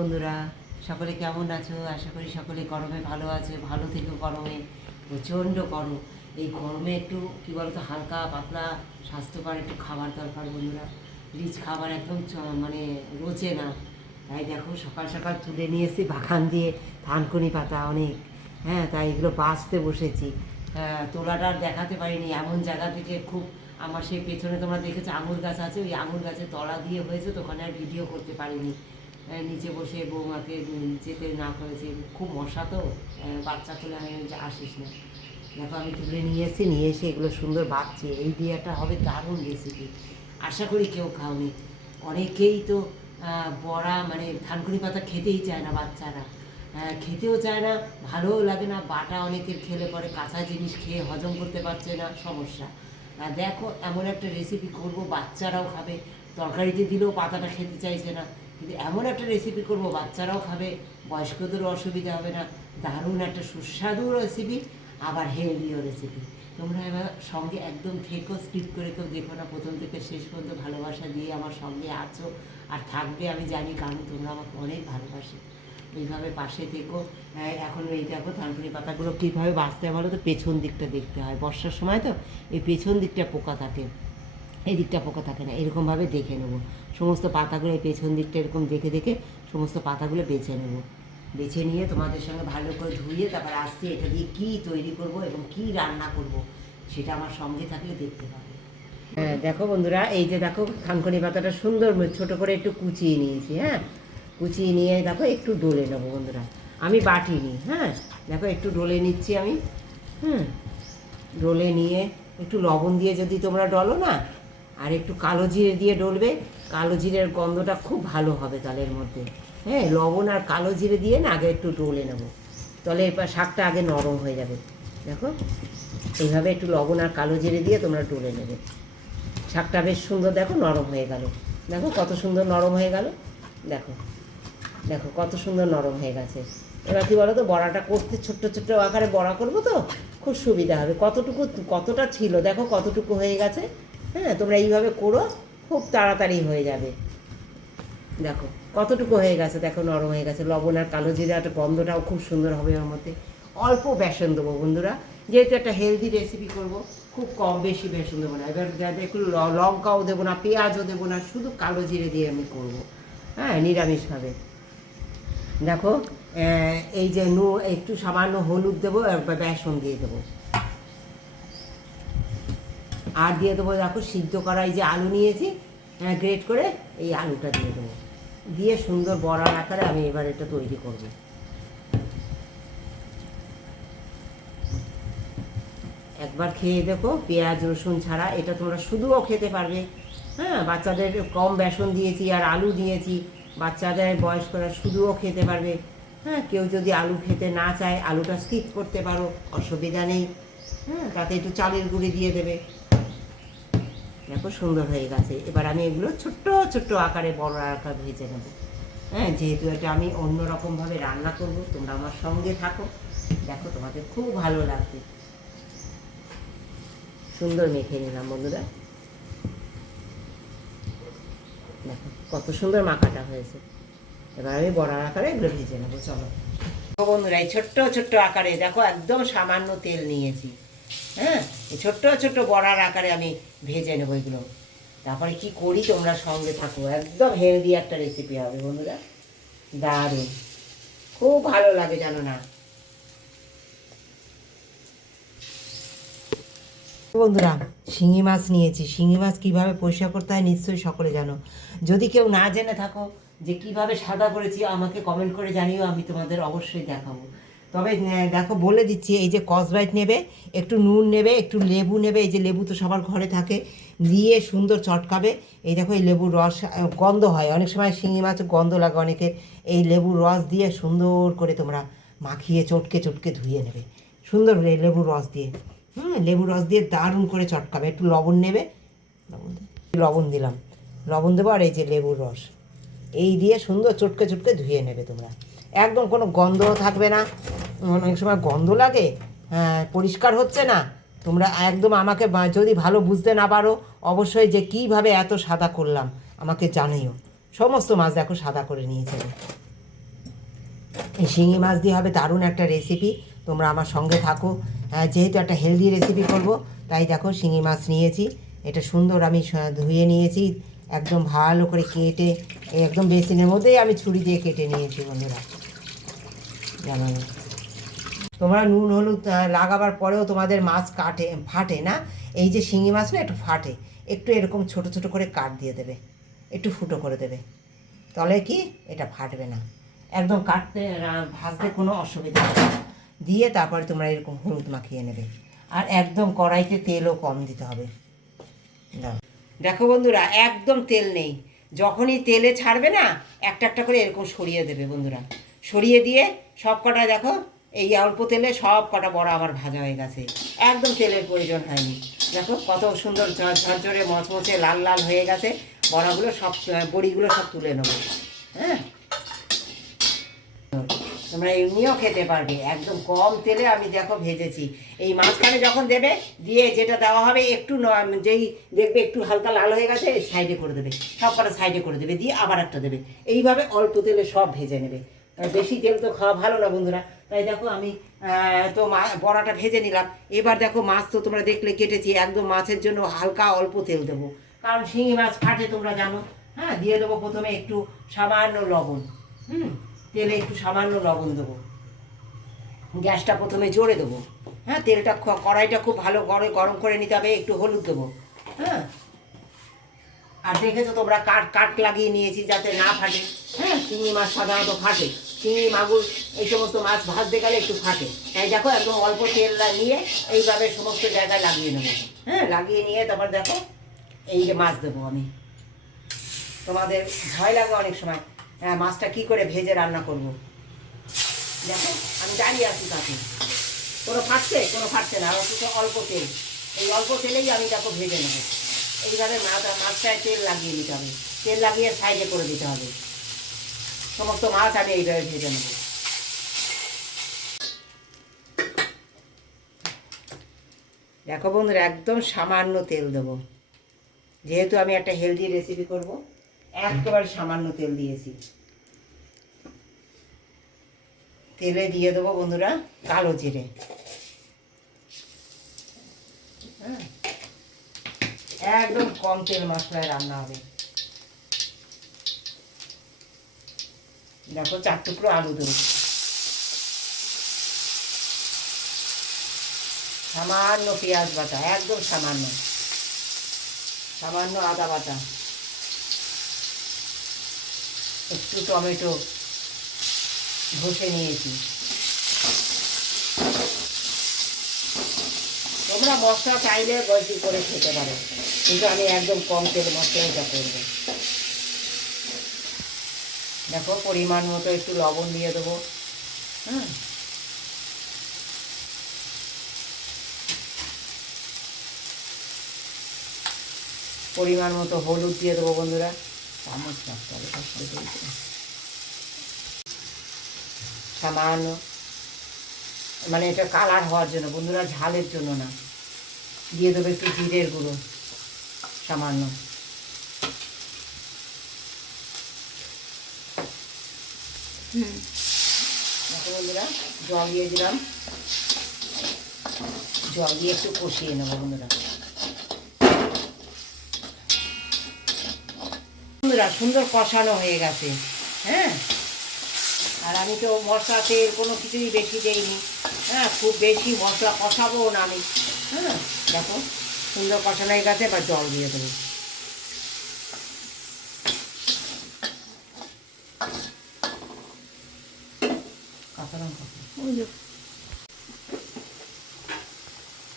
বন্ধুরা, সকলে কেমন আছো? আশা করি সকলে গরমে ভালো আছে। ভালো থেকো। গরমে প্রচণ্ড গরম। এই গরমে একটু কী বলতো, হালকা পাতলা স্বাস্থ্যকর একটু খাবার দরকার বন্ধুরা। রিচ খাবার একদম মানে রোচে না। তাই দেখো সকাল সকাল তুলে নিয়ে এসেছি বাগান দিয়ে থানকুনি পাতা অনেক। হ্যাঁ, তাই এগুলো বাছতে বসেছি। তোলাটা আর দেখাতে পারিনি, এমন জায়গা থেকে খুব আমার সেই পেছনে তোমরা দেখেছো আঙুর গাছ আছে, ওই আঙুর গাছের তলা দিয়ে হয়েছে, তো ওখানে আর ভিডিও করতে পারিনি। নিচে বসে বৌমাকে যেতে না করেছে, খুব মশা তো, বাচ্চা তুলে আমি আসিস না। দেখো আমি তুলে নিয়ে এসে এগুলো সুন্দর বাড়ছে। এই দিয়ে একটা হবে দারুণ রেসিপি। আশা করি কেউ খাওনি। অনেকেই তো বড়া মানে থানকুনি পাতা খেতেই চায় না বাচ্চারা, খেতেও চায় না, ভালোও লাগে না। বাটা অনেকের খেলে পরে কাঁচা জিনিস খেয়ে হজম করতে পারছে না, সমস্যা। দেখো এমন একটা রেসিপি করব, বাচ্চারাও খাবে। তরকারিতে দিলেও পাতাটা খেতে চাইছে না, কিন্তু এমন একটা রেসিপি করব বাচ্চারাও খাবে, বয়স্কদেরও অসুবিধা হবে না। দারুণ একটা সুস্বাদু রেসিপি, আবার হেলদিও রেসিপি। তোমরা এবার সঙ্গে একদম থেকো, স্কিপ করে কেউ দেখো না, প্রথম থেকে শেষ পর্যন্ত ভালোবাসা দিয়ে আমার সঙ্গে আছো আর থাকবে আমি জানি, কারণ তোমরা আমাকে অনেক ভালোবাসে। এইভাবে পাশে থেকো। এখন এই দেখো থানকুনি পাতাগুলো কীভাবে বাঁচতে হয় বলো তো, পেছন দিকটা দেখতে হয়। বর্ষার সময় তো এই পেছন দিকটা পোকা থাকে, এই দিকটা পোকা থাকে না। এরকমভাবে দেখে নেবো সমস্ত পাতাগুলো, এই পেছন দিকটা এরকম দেখে দেখে সমস্ত পাতাগুলো বেছে নেব। বেছে নিয়ে তোমাদের সঙ্গে ভালো করে ধুয়ে তারপর আসছি এটা দিয়ে কী তৈরি করব এবং কী রান্না করব, সেটা আমার সঙ্গে থাকলে দেখতে পাবে। হ্যাঁ দেখো বন্ধুরা, এই যে দেখো থানকুনি পাতাটা সুন্দর ছোটো করে একটু কুচিয়ে নিয়েছি। হ্যাঁ, কুচিয়ে নিয়ে দেখো একটু ডলে নেবো বন্ধুরা। আমি বাটিনি। হ্যাঁ, দেখো একটু ডলে নিচ্ছি আমি। ডলে নিয়ে একটু লবণ দিয়ে যদি তোমরা ডলো না, আর একটু কালো জিরে দিয়ে ডলবে, কালো জিরের গন্ধটা খুব ভালো হবে তালের মধ্যে। হ্যাঁ, লবণ আর কালো জিরে দিয়ে না আগে একটু ডলে নেবো, তাহলে এবার শাকটা আগে নরম হয়ে যাবে। দেখো এইভাবে একটু লবণ আর কালো জিরে দিয়ে তোমরা ডলে নেবে। শাকটা বেশ সুন্দর দেখো নরম হয়ে গেল। দেখো কত সুন্দর নরম হয়ে গেল। দেখো দেখো কত সুন্দর নরম হয়ে গেছে। এবার কী বলো তো, বড়াটা করতে ছোট্ট ছোট্ট আকারে বড়া করবো তো খুব সুবিধা হবে। কতটা ছিল দেখো, কতটুকু হয়ে গেছে। হ্যাঁ, তোমরা এইভাবে করো, খুব তাড়াতাড়ি হয়ে যাবে। দেখো কতটুকু হয়ে গেছে, দেখো নরম হয়ে গেছে। লবণ আর কালো জিরাটা গন্ধটাও খুব সুন্দর হবে ওর মধ্যে। অল্প বেসন দেবো বন্ধুরা, যেহেতু একটা হেলদি রেসিপি করব, খুব কম বেশি বেসন দেবো না। এবার যাতে একটু লঙ্কাও দেবো না, পেঁয়াজও দেবো না, শুধু কালো জিরে দিয়ে আমি করবো। হ্যাঁ, নিরামিষভাবে। দেখো এই যে একটু সামান্য হলুদ দেবো, বেসন দিয়ে দেবো, আর দিয়ে দেবো দেখো সিদ্ধ করা এই যে আলু নিয়েছি গ্রেট করে, এই আলুটা দিয়ে দেবো। দিয়ে সুন্দর বড়ার আকারে আমি এবার এটা তৈরি করব। একবার খেয়ে দেখো, পেঁয়াজ রসুন ছাড়া এটা তোমরা শুধুও খেতে পারবে। হ্যাঁ, বাচ্চাদের কম বেসন দিয়েছি আর আলু দিয়েছি, বাচ্চাদের বয়স্করা শুধুও খেতে পারবে। হ্যাঁ, কেউ যদি আলু খেতে না চায় আলুটা স্কিপ করতে পারো, অসুবিধা নেই। হ্যাঁ, তাতে একটু চালের গুঁড়ি দিয়ে দেবে। দেখো সুন্দর হয়ে গেছে। এবার আমি এগুলো ছোট্ট ছোট্ট আকারে বড় আকার ভেজে নেব। হ্যাঁ, যেহেতু এটা আমি অন্যরকমভাবে রান্না করব, তোমরা আমার সঙ্গে থাকো, দেখো তোমাদের খুব ভালো লাগবে। সুন্দর মেখে নিলাম বন্ধুরা। দেখো কত সুন্দর মাখাটা হয়েছে। এবার আমি বড় আকারে এগুলো ভেজে নেবো। চলো বন্ধুরা, এই ছোট্ট ছোট্ট আকারে দেখো একদম সামান্য তেল নিয়েছি। হ্যাঁ, এই ছোট্ট ছোট্ট বড়ার আকারে আমি ভেজে নেবো এগুলো। তারপরে কি করি তোমরা সঙ্গে থাকো, একদম হেলদি একটা রেসিপি হবে বন্ধুরা, দারুণ, খুব ভালো লাগে জানো না বন্ধুরা। শিঙি মাছ নিয়েছি। শিঙি মাছ কীভাবে পরিষ্কার করতে হয় নিশ্চয়ই সকলে জানো। যদি কেউ না জেনে থাকো যে কিভাবে সাদা করেছি, আমাকে কমেন্ট করে জানিও, আমি তোমাদের অবশ্যই দেখাবো। তবে দেখো বলে দিচ্ছি, এই যে কসব্রাইট নেবে, একটু নুন নেবে, একটু লেবু নেবে, এই যে লেবু তো সবার ঘরে থাকে, দিয়ে সুন্দর চটকাবে। এই দেখো এই লেবুর রস, গন্ধ হয় অনেক সময় শিঙি মাছ গন্ধ লাগে অনেকের, এই লেবুর রস দিয়ে সুন্দর করে তোমরা মাখিয়ে চটকে চটকে ধুয়ে নেবে সুন্দর করে লেবুর রস দিয়ে। লেবুর রস দিয়ে দারুণ করে চটকাবে। একটু লবণ নেবে, লবণ দিলাম, লবণ দেবো, আর এই যে লেবুর রস, এই দিয়ে সুন্দর চটকে চটকে ধুয়ে নেবে তোমরা। একদম কোনো গন্ধও থাকবে না। অনেক সময় গন্ধ লাগে, পরিষ্কার হচ্ছে না। তোমরা একদম আমাকে যদি ভালো বুঝতে না পারো, অবশ্যই যে কীভাবে এত সাদা করলাম আমাকে জানিও। সমস্ত মাছ দেখো সাদা করে নিয়েছে। এই শিঙি মাছ দিয়ে হবে দারুণ একটা রেসিপি, তোমরা আমার সঙ্গে থাকো। যেহেতু একটা হেলদি রেসিপি করব, তাই দেখো শিঙি মাছ নিয়েছি, এটা সুন্দর আমি ধুয়ে নিয়েছি, একদম ভালো করে কেটে একদম বেসিনের মধ্যেই আমি ছুরি দিয়ে কেটে নিয়েছি বন্ধুরা। জানানো তোমরা নুন হলুদ লাগাবার পরেও তোমাদের মাছ ফাটে না, এই যে শিঙি মাছ না একটু ফাটে, একটু এরকম ছোট ছোট করে কাট দিয়ে দেবে, একটু ফুটো করে দেবে, তাহলে কি এটা ফাটবে না, একদম কাটতে ভাজতে কোনো অসুবিধা হবে না। দিয়ে তারপরে তোমরা এরকম হলুদ মাখিয়ে নেবে, আর একদম কড়াইতে তেলও কম দিতে হবে। দেখো বন্ধুরা, একদম তেল নেই, যখনই তেলে ছাড়বে না একটা একটা করে এরকম সরিয়ে দেবে বন্ধুরা, সরিয়ে দিয়ে সব কটা দেখো এই অল্প তেলে সব কটা বড়া আমার ভাজা হয়ে গেছে, একদম তেলের প্রয়োজন হয়নি। দেখো কত সুন্দর ঝরঝরে মচমচে লাল লাল হয়ে গেছে বড়াগুলো, সব বড়িগুলো সব তুলে নেবো। হ্যাঁ, তোমরা এমনিও খেতে পারবে, একদম কম তেলে আমি দেখো ভেজেছি। এই মাঝখানে যখন দেবে দিয়ে যেটা দেওয়া হবে একটু যেই দেখবে একটু হালকা লাল হয়ে গেছে সাইডে করে দেবে, সব কটা সাইডে করে দেবে, দিয়ে আবার একটা দেবে, এইভাবে অল্প তেলে সব ভেজে নেবে। বেশি তেল তো খাওয়া ভালো না বন্ধুরা, তাই দেখো আমি তো বড়াটা ভেজে নিলাম। এবার দেখো মাছ তো তোমরা দেখলে কেটেছি, একদম মাছের জন্য হালকা অল্প তেল দেবো, কারণ শিঙি মাছ ফাটে তোমরা জানো। হ্যাঁ, দিয়ে দেবো প্রথমে একটু সামান্য লবণ, তেলে একটু সামান্য লবণ দেবো, গ্যাসটা প্রথমে জোরে দেবো। হ্যাঁ, তেলটা কড়াইটা খুব ভালো গরম করে নিতে হবে, একটু হলুদ দেবো। হ্যাঁ, আর দেখেছো তোমরা কাট লাগিয়ে নিয়েছি যাতে না ফাটে। হ্যাঁ, চিংড়ি মাছ সাধারণত ফাটে, চিংড়ি মাগুর এই সমস্ত মাছ ভাজতে গেলে একটু ফাটে, তাই দেখো একদম অল্প তেল নিয়ে এইভাবে সমস্ত জায়গায় লাগিয়ে নেবো। হ্যাঁ, লাগিয়ে নিয়ে তারপর দেখো এই যে মাছ দেবো আমি। তোমাদের ভয় লাগে অনেক সময় মাছটা কি করে ভেজে রান্না করব। দেখো আমি দাঁড়িয়ে আছি তাতে, কোনো ফাটছে না, অথচ অল্প তেল, এই অল্প তেলেই আমি দেখো ভেজে নেব। এইভাবে মাছটায় তেল লাগিয়ে নিতে হবে, তেল লাগিয়ে সাইডে করে দিতে হবে, সমস্ত মাছ আমি এইভাবে ভেজে নেব। দেখো বন্ধুরা, একদম সামান্য তেল দেবো, যেহেতু আমি একটা হেলদি রেসিপি করব, একেবারে সামান্য তেল দিয়েছি। তেলে দিয়ে দেবো বন্ধুরা কালো জিরে। হ্যাঁ, একদম কম তেল মশলায় রান্না হবে। দেখো 4 টুকরো আলু দেবো, সামান্য পেঁয়াজ বাটা, একদম সামান্য, সামান্য আদা বাটা, একটু টমেটো ঘষে নিয়েছি। তোমরা মশলা চাইলে বেশি করে খেতে পারো, কিন্তু আমি একদম কম তেল মশলাটা করব। দেখো পরিমাণ মতো একটু লবণ দিয়ে দেবো। হ্যাঁ, পরিমাণ মতো হলুদ দিয়ে দেবো বন্ধুরা, চামচ রাখতে হবে সামান্য, মানে এটা কালার হওয়ার জন্য বন্ধুরা, ঝালের জন্য না। দিয়ে দেবো একটু জিরের গুঁড়ো সামান্য, দেখো বন্ধুরা জল দিয়ে দিলাম, জল দিয়ে একটু কষিয়ে নেবো বন্ধুরা। বন্ধুরা সুন্দর কষানো হয়ে গেছে। হ্যাঁ, আর আমি তো মশলা তেল কোনো কিছুই বেশি দেইনি। হ্যাঁ, খুব বেশি মশলা কষাবো না আমি। হ্যাঁ, দেখো সুন্দর কষানো হয়ে গেছে, এবার জল দিয়ে দেবো।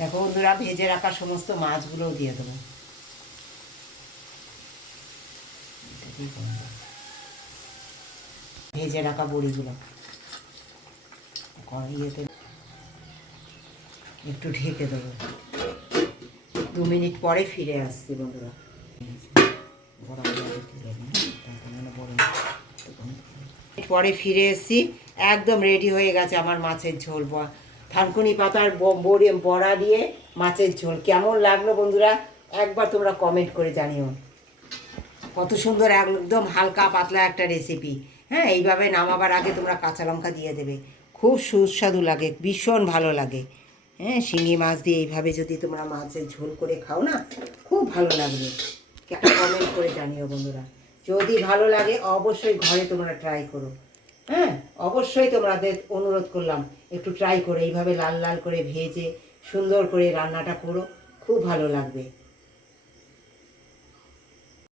দেখো বন্ধুরা, ভেজে রাখা সমস্ত মাছগুলোও দিয়ে দেবো। ভেজে রাখা বড়িগুলো ইয়েতে একটু ঢেকে দেবো, 2 মিনিট পরে ফিরে আসছি বন্ধুরা। পরে ফিরে এসেছি, একদম রেডি হয়ে গেছে আমার মাছের ঝোল, থানকুনি পাতার বড়া দিয়ে মাছের ঝোল। কেমন লাগলো বন্ধুরা একবার তোমরা কমেন্ট করে জানিও। কত সুন্দর, একদম হালকা পাতলা একটা রেসিপি, হ্যাঁ, এইভাবে নামাবার আগে তোমরা কাঁচা লঙ্কা দিয়ে দেবে, খুব সুস্বাদু লাগে, ভীষণ ভালো লাগে। হ্যাঁ, শিঙি মাছ দিয়ে এইভাবে যদি তোমরা মাছের ঝোল করে খাও না, খুব ভালো লাগবে। একটা কমেন্ট করে জানিও বন্ধুরা, যদি ভালো লাগে অবশ্যই ঘরে তোমরা ট্রাই করো। হ্যাঁ, অবশ্যই তোমাদের অনুরোধ করলাম একটু ট্রাই করে এইভাবে লাল লাল করে ভেজে সুন্দর করে রান্নাটা করো, খুব ভালো লাগবে।